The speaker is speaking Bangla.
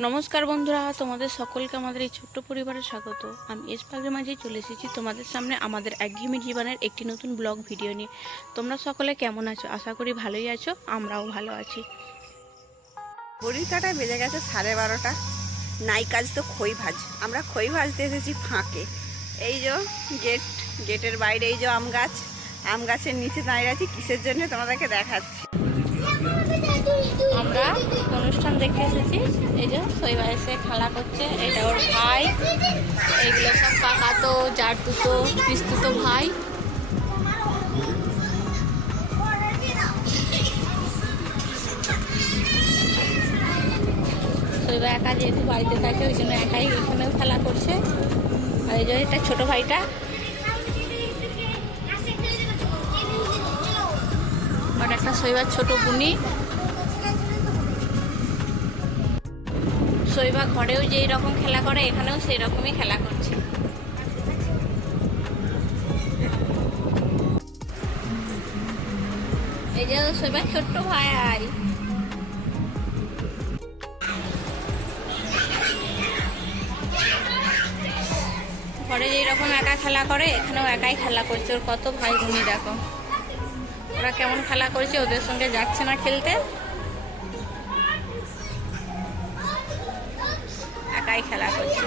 নমস্কার বন্ধুরা, তোমাদের সকলকে আমাদের এই ছোট্ট পরিবারে স্বাগত। আমি এসপাগের মাঝে চলে এসেছি তোমাদের সামনে আমাদের একঘেয়েমি জীবনের একটি নতুন ব্লগ ভিডিও নিয়ে। তোমরা সকলে কেমন আছো? আশা করি ভালোই আছো, আমরাও ভালো আছি। ঘড়ির কাঁটায় বেজে গেছে 12:30। নাই কাজ তো খই ভাজ। আমরা খই ভাজতে এসেছি ফাঁকে। এই যে গেটের বাইরে এই যে আম গাছের নিচে দাঁড়িয়ে আছি। কিসের জন্য তোমাদেরকে দেখাচ্ছি। আমরা অনুষ্ঠান দেখতে এসেছি। এই যে শৈবা এসে খেলা করছে, এটা ওর ভাই, এইগুলো সব কাকা, তো যার দুটো পিস্তুতো ভাই। শৈবা একা যেহেতু বাড়িতে থাকে, ওই জন্য একাই এখানেও খেলা করছে। আর এই যে এটা ছোট ভাইটা, আর একটা শৈবার ছোট বুনি। শৈবা ঘরেও যেই রকম খেলা করে, এখানেও সেই রকমই খেলা করছে। এই যে শৈবার ছোট্ট ভাই। ঘরে যেই রকম একা খেলা করে, এখানেও একাই খেলা করছে। ওর কত ভাই বোনি দেখো, ওরা কেমন খেলা করছে, ওদের সঙ্গে যাচ্ছে না খেলতে, একাই খেলা করছে।